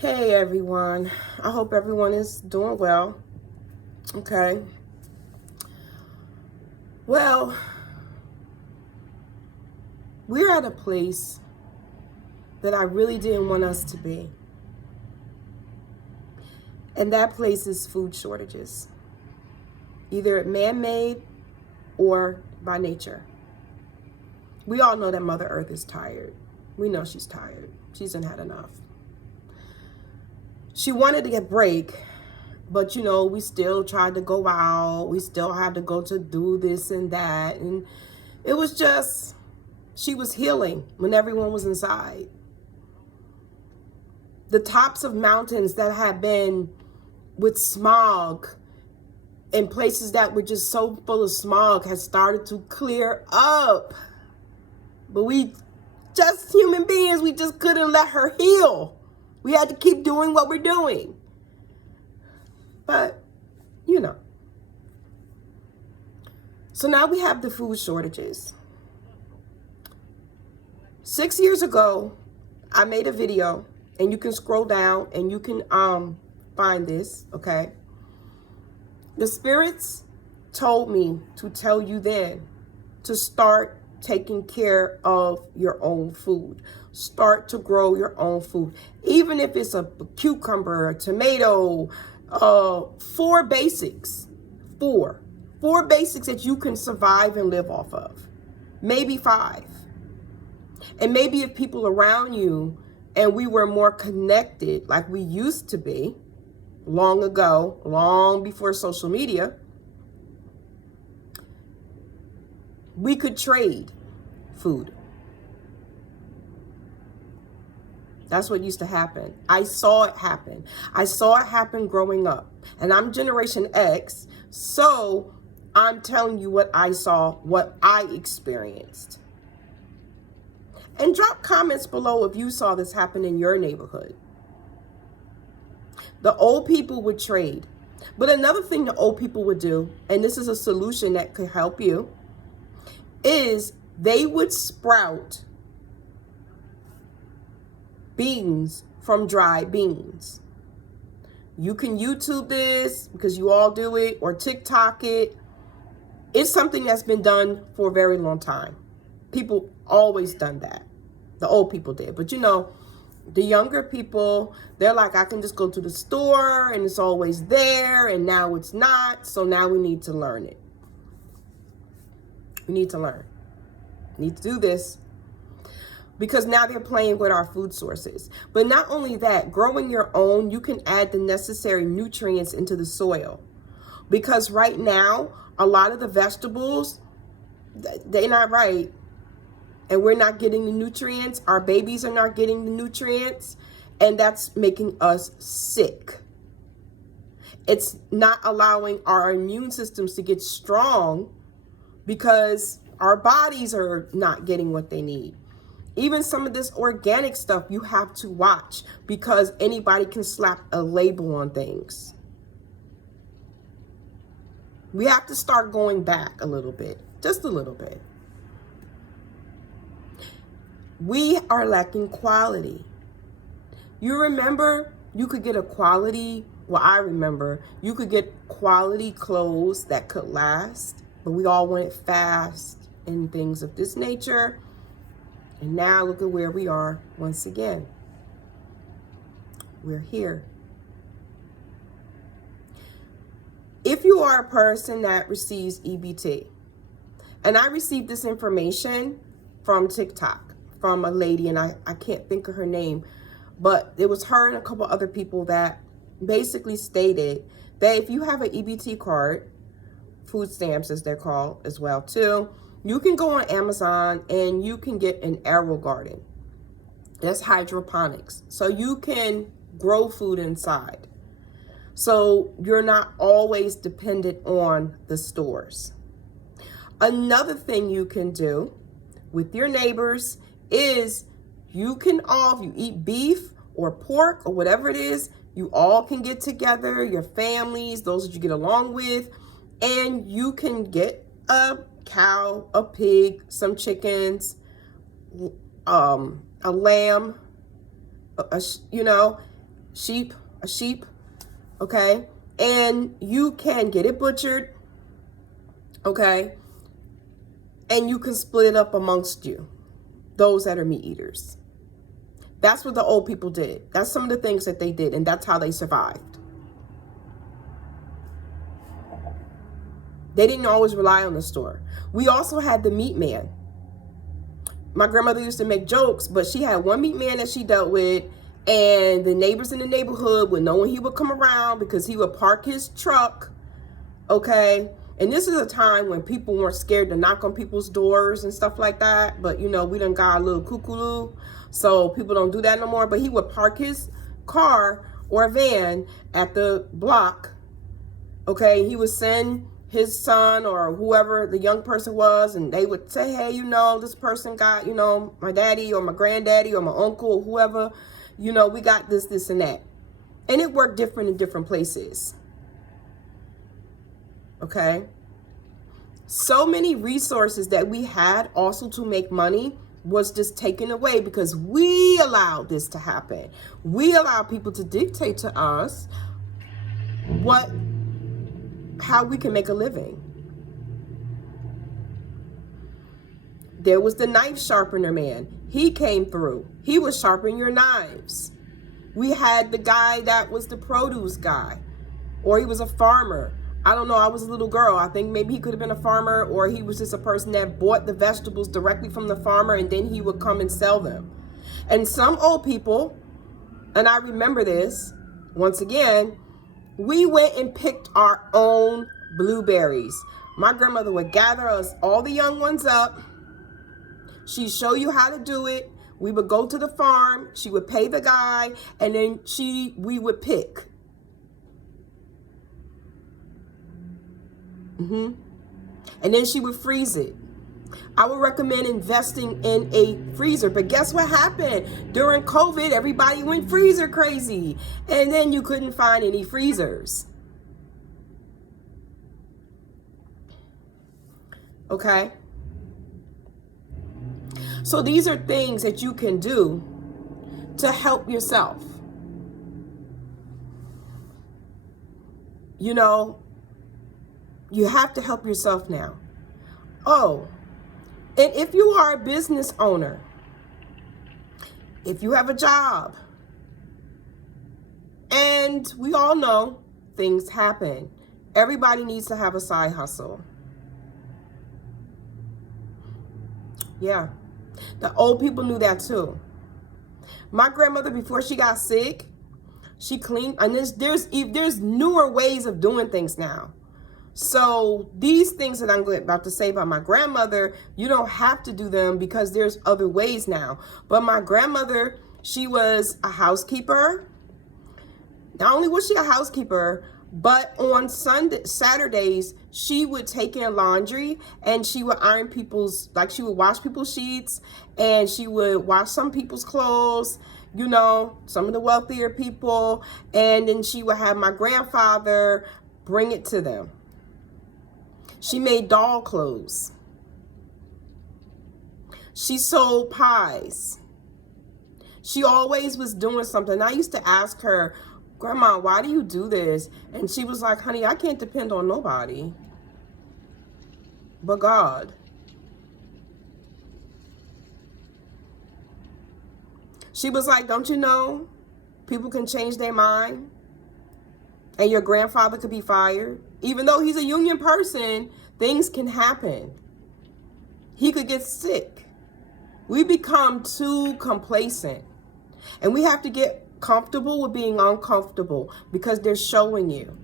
Hey everyone, I hope everyone is doing well. Okay, well, we're at a place that I really didn't want us to be, and that place is food shortages, either man-made or by nature. We all know that Mother Earth is tired. We know she's tired. She's had enough. She wanted to get break, but we still tried to go out. We still had to go to do this and that, and it was just, she was healing when everyone was inside. The tops of mountains that had been with smog and places that were just so full of smog had started to clear up. But we, just human beings, we just couldn't let her heal. We had to keep doing what we're doing. But, So now we have the food shortages. 6 years ago, I made a video, and you can scroll down and you can find this, okay? The spirits told me to tell you then to start taking care of your own food. Start to grow your own food. Even if it's a cucumber, a tomato, 4 basics. Four basics that you can survive and live off of. Maybe 5. And maybe if people around you and we were more connected like we used to be long ago, long before social media, we could trade food. That's what used to happen. I saw it happen. I saw it happen growing up. And I'm Generation X, so I'm telling you what I saw, what I experienced. And drop comments below if you saw this happen in your neighborhood. The old people would trade. But another thing the old people would do, and this is a solution that could help you, is they would sprout beans from dried beans. You can YouTube this because you all do it, or TikTok it. It's something that's been done for a very long time. People always done that. The old people did. But the younger people, they're like, I can just go to the store and it's always there, and now it's not. So now we need to learn it. We need to learn. We need to do this. Because now they're playing with our food sources. But not only that, growing your own, you can add the necessary nutrients into the soil. Because right now, a lot of the vegetables, they're not right. And we're not getting the nutrients. Our babies are not getting the nutrients. And that's making us sick. It's not allowing our immune systems to get strong because our bodies are not getting what they need. Even some of this organic stuff you have to watch because anybody can slap a label on things. We have to start going back a little bit, just a little bit. We are lacking quality. You remember you could get I remember you could get quality clothes that could last, but we all want it fast and things of this nature. And now look at where we are once again. We're here. If you are a person that receives EBT, and I received this information from TikTok, from a lady, and I can't think of her name, but it was her and a couple other people that basically stated that if you have an EBT card, food stamps as they're called as well too, you can go on Amazon and you can get an arrow garden. That's hydroponics. So you can grow food inside. So you're not always dependent on the stores. Another thing you can do with your neighbors is you can all, if you eat beef or pork or whatever it is, you all can get together, your families, those that you get along with, and you can get a cow, a pig, some chickens, a lamb, a sheep, okay? And you can get it butchered, okay? And you can split it up amongst you, those that are meat eaters. That's what the old people did. That's some of the things that they did, and that's how they survived. They didn't always rely on the store. We also had the meat man. My grandmother used to make jokes, but she had one meat man that she dealt with, and the neighbors in the neighborhood would know when he would come around because he would park his truck, okay? And this is a time when people weren't scared to knock on people's doors and stuff like that. But, you know, we done got a little cuckoo, so people don't do that no more. But he would park his car or van at the block, okay? He would send his son or whoever the young person was, and they would say, hey, you know, this person got, you know, my daddy or my granddaddy or my uncle or whoever, you know, we got this, this, and that. And it worked different in different places. Okay? So many resources that we had also to make money was just taken away because we allowed this to happen. We allowed people to dictate to us how we can make a living. There was the knife sharpener man. He came through. He was sharpening your knives. We had the guy that was the produce guy, or he was a farmer. I don't know. I was a little girl. I think maybe he could have been a farmer, or he was just a person that bought the vegetables directly from the farmer, and then he would come and sell them. And some old people, and I remember this, once again, we went and picked our own blueberries. My grandmother would gather us, all the young ones up. She'd show you how to do it. We would go to the farm. She would pay the guy, and then we would pick. And then she would freeze it. I would recommend investing in a freezer. But guess what happened? During COVID, everybody went freezer crazy. And then you couldn't find any freezers. Okay? So these are things that you can do to help yourself. You know, you have to help yourself now. Oh, and if you are a business owner, if you have a job, and we all know things happen, everybody needs to have a side hustle. Yeah, the old people knew that too. My grandmother, before she got sick, she cleaned, and there's newer ways of doing things now. So these things that I'm about to say about my grandmother, you don't have to do them because there's other ways now. But my grandmother, she was a housekeeper. Not only was she a housekeeper, but on Saturdays, she would take in laundry and she would iron she would wash people's sheets, and she would wash some people's clothes, you know, some of the wealthier people. And then she would have my grandfather bring it to them. She made doll clothes. She sold pies. She always was doing something. I used to ask her, Grandma, why do you do this? And she was like, honey, I can't depend on nobody but God. She was like, don't you know people can change their mind? And your grandfather could be fired. Even though he's a union person, things can happen. He could get sick. We become too complacent. And we have to get comfortable with being uncomfortable because they're showing you.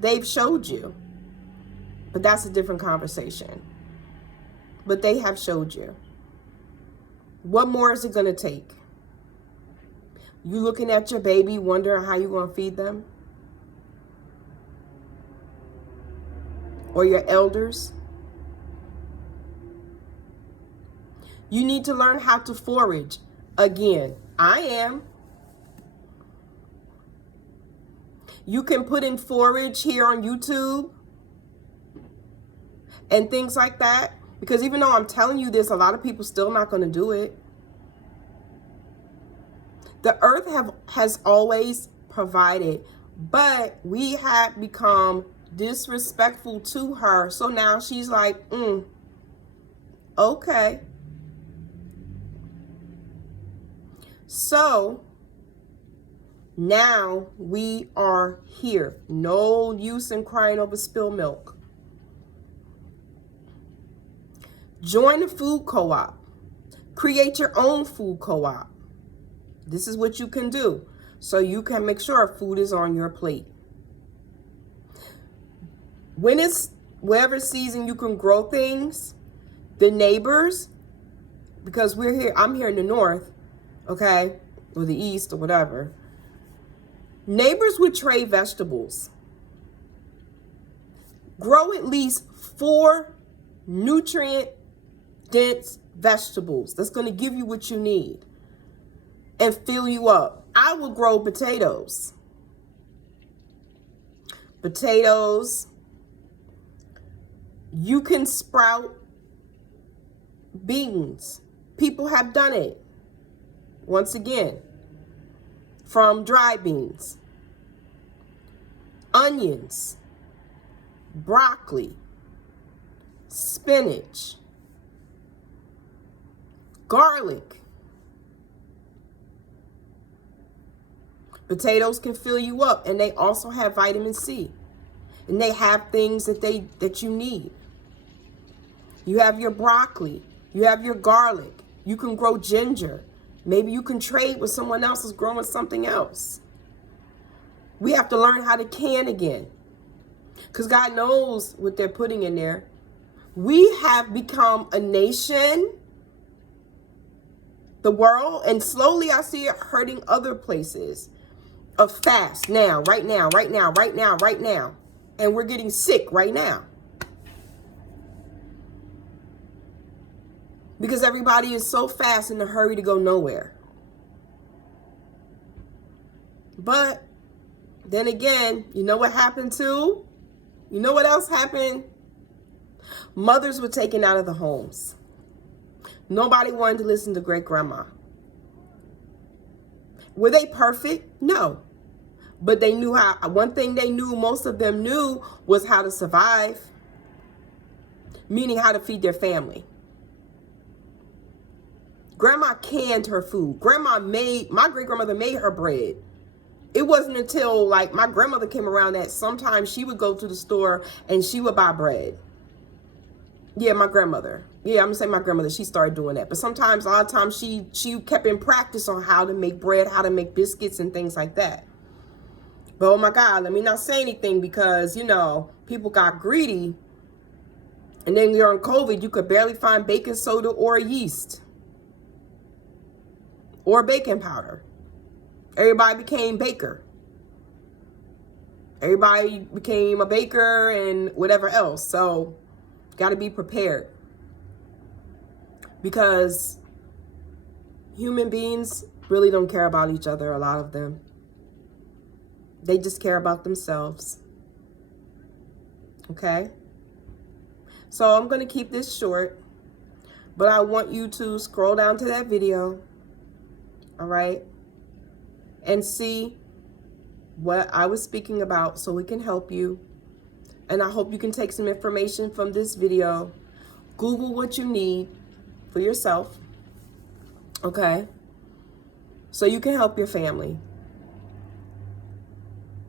They've showed you. But that's a different conversation. But they have showed you. What more is it going to take? You looking at your baby, wondering how you're going to feed them? Or your elders? You need to learn how to forage. Again, I am. You can put in forage here on YouTube and things like that. Because even though I'm telling you this, a lot of people still not going to do it. The earth has always provided. But we have become disrespectful to her. So now she's like, okay. So now we are here. No use in crying over spilled milk. Join the food co-op. Create your own food co-op. This is what you can do so you can make sure food is on your plate. When it's whatever season you can grow things, the neighbors, because we're here, I'm here in the north, okay, or the east or whatever. Neighbors would trade vegetables. Grow at least 4 nutrient-dense vegetables that's going to give you what you need and fill you up. I will grow potatoes. Potatoes. You can sprout beans. People have done it. Once again, from dry beans, onions, broccoli, spinach, garlic. Potatoes can fill you up, and they also have vitamin C. And they have things that you need. You have your broccoli, you have your garlic, you can grow ginger. Maybe you can trade with someone else who's growing something else. We have to learn how to can again, because God knows what they're putting in there. We have become a nation, the world, and slowly I see it hurting other places, of fast now, right now, right now, right now, right now. And we're getting sick right now. Because everybody is so fast in a hurry to go nowhere. But then again, you know what happened too? You know what else happened? Mothers were taken out of the homes. Nobody wanted to listen to great grandma. Were they perfect? No. But they knew how. One thing they knew, most of them knew, was how to survive. Meaning how to feed their family. Grandma canned her food. My great-grandmother made her bread. It wasn't until like my grandmother came around that sometimes she would go to the store and she would buy bread. Yeah, my grandmother. Yeah, I'm gonna say my grandmother, she started doing that. But sometimes, a lot of times she kept in practice on how to make bread, how to make biscuits and things like that. But oh my God, let me not say anything because, you know, people got greedy. And then during COVID, you could barely find baking soda or yeast. Or baking powder. Everybody became baker. Everybody became a baker and whatever else. So, got to be prepared. Because human beings really don't care about each other, a lot of them. They just care about themselves. Okay? So I'm going to keep this short. But I want you to scroll down to that video. All right? And see what I was speaking about so we can help you. And I hope you can take some information from this video. Google what you need for yourself. Okay? So you can help your family.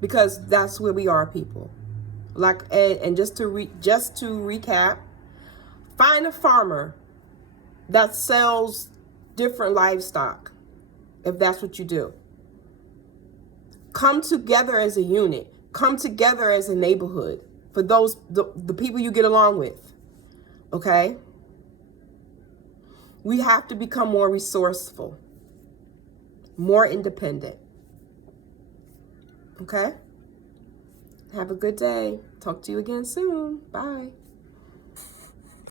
Because that's where we are, people. Like, and just to recap, find a farmer that sells different livestock, if that's what you do. Come together as a unit. Come together as a neighborhood for the people you get along with. Okay? We have to become more resourceful, more independent. Okay? Have a good day. Talk to you again soon. Bye.